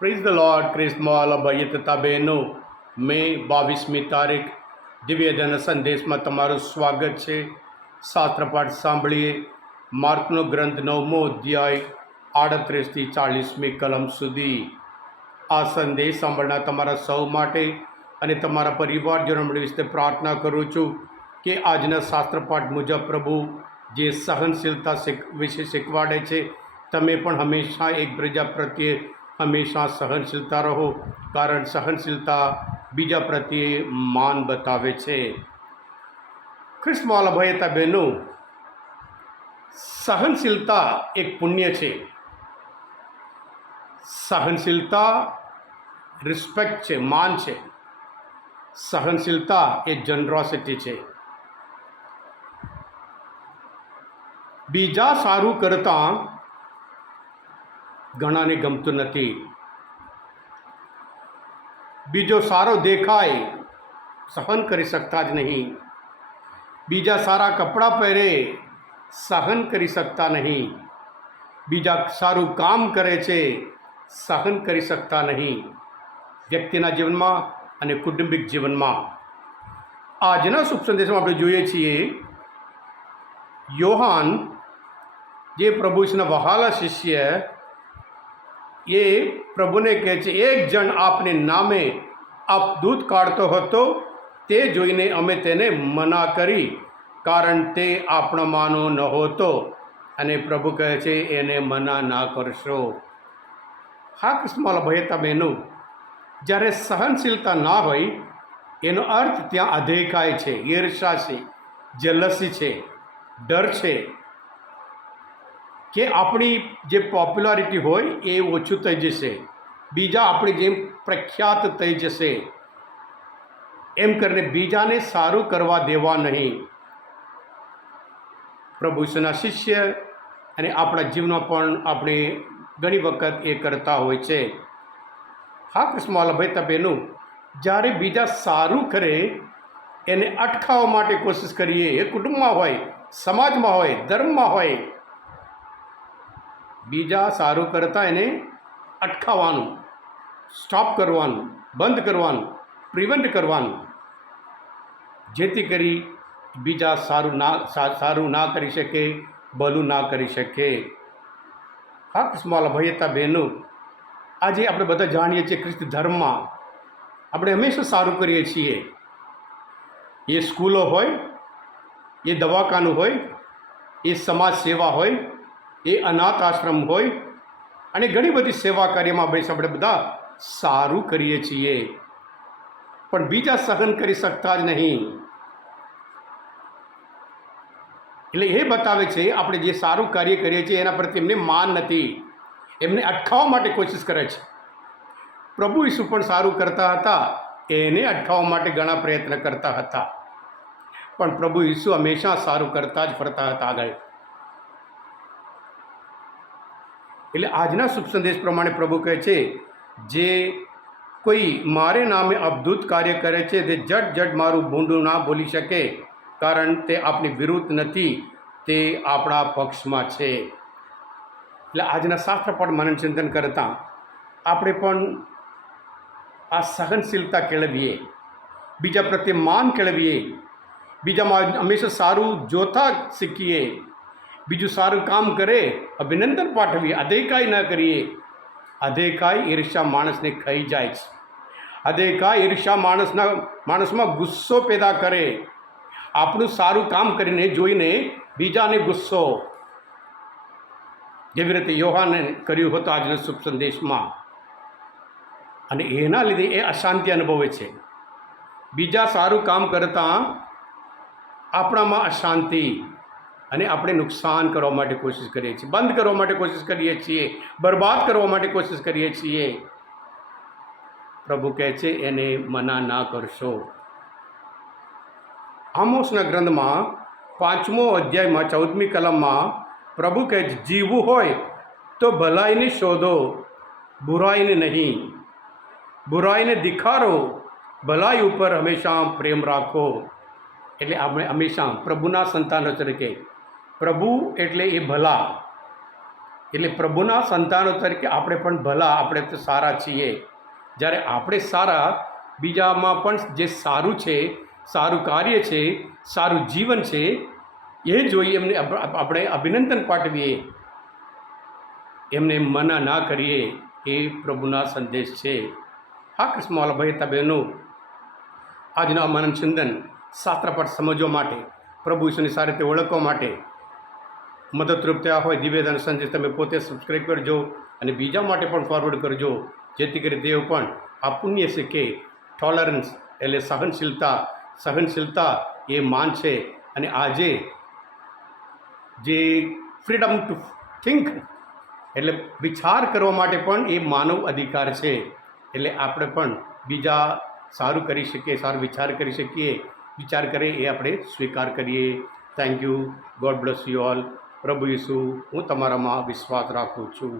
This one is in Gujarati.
પ્રિઝ ધ લોર્ડ ક્રિસ્મવાલા ભાઈ તથા બહેનો મે બાવીસમી તારીખ દિવ્યજન સંદેશમાં તમારું સ્વાગત છે શાસ્ત્રપાઠ સાંભળીએ માર્કનો ગ્રંથ નવમો અધ્યાય આડત્રીસથી ચાલીસમી કલમ સુધી આ સંદેશ સાંભળનાર તમારા સૌ માટે અને તમારા પરિવારજનો માટે વિશે પ્રાર્થના કરું છું કે આજના શાસ્ત્રપાઠ મુજબ પ્રભુ જે સહનશીલતા શીખ વિશે શીખવાડે છે તમે પણ હંમેશા એક પ્રજા પ્રત્યે हमेशा सहनशीलता रहो कारण सहनशीलता बीजा प्रति मान बतावे छे कृष्ण भयता बहनों सहनशीलता एक पुण्य छे सहनशीलता रिस्पेक्ट छे मान छे सहनशीलता ए जनरोसिटी छे बीजा सारू करता ઘણાને ગમતું નથી બીજો સારો દેખાય સહન કરી શકતા જ નહીં બીજા સારા કપડાં પહેરે સહન કરી શકતા નહીં બીજા સારું કામ કરે છે સહન કરી શકતા નહીં વ્યક્તિના જીવનમાં અને કુટુંબિક જીવનમાં આજના શુભ સંદેશમાં આપણે જોઈએ છીએ યોહાન જે પ્રભુ વહાલા શિષ્ય એ પ્રભુને કહે છે એક જણ આપને નામે આપ દૂધ કાઢતો હતો તે જોઈને અમે તેને મના કરી કારણ તે આપણામાંનો નહોતો અને પ્રભુ કહે છે એને મના ના કરશો હા કૃષ્ણમાલ ભયતા બહેનો જ્યારે સહનશીલતા ના હોય એનો અર્થ ત્યાં અધેકાય છે ઈર્ષા છે જલસી છે ડર છે કે આપણી જે પોપ્યુલારિટી હોય એ ઓછું થઈ જશે બીજા આપણી જેમ પ્રખ્યાત થઈ જશે એમ કરીને બીજાને સારું કરવા દેવા નહીં પ્રભુ ઈશુના શિષ્ય અને આપણા જીવનમાં પણ આપણે ઘણી વખત એ કરતા હોય છે હા કૃષ્ણવાલાભાઈ તબેનું જ્યારે બીજા સારું કરે એને અટકાવવા માટે કોશિશ કરીએ એ કુટુંબમાં હોય સમાજમાં હોય ધર્મમાં હોય બીજા સારું કરતાં એને અટકાવવાનું સ્ટોપ કરવાનું બંધ કરવાનું પ્રિવેન્ટ કરવાનું જેથી કરી બીજા સારું ના સારું ના કરી શકે ભલું ના કરી શકે હા કૃષ્ણવાલા ભયતા બહેનો આજે આપણે બધા જાણીએ છીએ ખ્રિસ્ત ધર્મમાં આપણે હંમેશા સારું કરીએ છીએ એ સ્કૂલો હોય એ દવાખાનું હોય એ સમાજ સેવા હોય એ અનાથ આશ્રમ હોય અને ઘણી બધી સેવા કાર્યમાં બેસ આપણે બધા સારું કરીએ છીએ પણ બીજા સહન કરી શકતા જ નહીં એટલે એ બતાવે છે આપણે જે સારું કાર્ય કરીએ છીએ એના પ્રત્યે એમને માન નથી એમને અટકાવવા માટે કોશિશ કરે છે પ્રભુ ઈસુ પણ સારું કરતા હતા એને અટકાવવા માટે ઘણા પ્રયત્ન કરતા હતા પણ પ્રભુ ઈસુ હંમેશા સારું કરતા જ ફરતા હતા આગળ એટલે આજના શુભ સંદેશ પ્રમાણે પ્રભુ કહે છે જે કોઈ મારે નામે અભદૂત કાર્ય કરે છે તે જટ જટ મારું ભૂંડું ના બોલી શકે કારણ તે આપણી વિરુદ્ધ નથી તે આપણા પક્ષમાં છે એટલે આજના શાસ્ત્ર પણ મનન ચિંતન કરતા આપણે પણ આ સહનશીલતા કેળવીએ બીજા પ્રત્યે માન કેળવીએ બીજામાં હંમેશા સારું જોતા શીખીએ બીજું સારું કામ કરે અભિનંદન પાઠવીએ અધેકાય ન કરીએ અધેકાય ઈર્ષા માણસને ખાઈ જાય છે અધેકાય ઈર્ષા માણસના માણસમાં ગુસ્સો પેદા કરે આપણું સારું કામ કરીને જોઈને બીજાને ગુસ્સો જેવી રીતે યોહાને કર્યું હતું આજના શુભ સંદેશમાં અને એના લીધે એ અશાંતિ અનુભવે છે બીજા સારું કામ કરતાં આપણામાં અશાંતિ અને આપણે નુકસાન કરવા માટે કોશિશ કરીએ છીએ બંધ કરવા માટે કોશિશ કરીએ છીએ બરબાદ કરવા માટે કોશિશ કરીએ છીએ પ્રભુ કહે છે એને મના ના કરશો આમોસના ગ્રંથમાં પાંચમો અધ્યાયમાં ચૌદમી કલમમાં પ્રભુ કહે છે જીવવું હોય તો ભલાઈને શોધો બુરાઈને નહીં બુરાઈને દિખારો ભલાઈ ઉપર હંમેશા પ્રેમ રાખો એટલે આપણે હંમેશા પ્રભુના સંતાનો તરીકે પ્રભુ એટલે એ ભલા એટલે પ્રભુના સંતાનો તરીકે આપણે પણ ભલા આપણે તો સારા છીએ જ્યારે આપણે સારા બીજામાં પણ જે સારું છે સારું કાર્ય છે સારું જીવન છે એ જોઈ એમને આપણે અભિનંદન પાઠવીએ એમને મના ના કરીએ એ પ્રભુના સંદેશ છે હા કૃષ્ણવાલાભાઈ તબેનું આજનું આ મનન ચિંતન શાસ્ત્ર પર સમજવા માટે પ્રભુ ઈશ્વરની સારી રીતે ઓળખવા માટે મદદરૂપ થયા હોય નિવેદન સંદેશ તમે પોતે સબસ્ક્રાઈબ કરજો અને બીજા માટે પણ ફોરવર્ડ કરજો જેથી કરી તેઓ પણ આ પુણ્ય શીખે ટોલરન્સ એટલે સહનશીલતા સહનશીલતા એ માન છે અને આજે જે ફ્રીડમ ટુ થિંક એટલે વિચાર કરવા માટે પણ એ માનવ અધિકાર છે એટલે આપણે પણ બીજા સારું કરી શકીએ સારું વિચાર કરી શકીએ વિચાર કરીએ એ આપણે સ્વીકાર કરીએ thank you God bless you all પ્રભુ ઈસુ હું તમારામાં વિશ્વાસ રાખું છું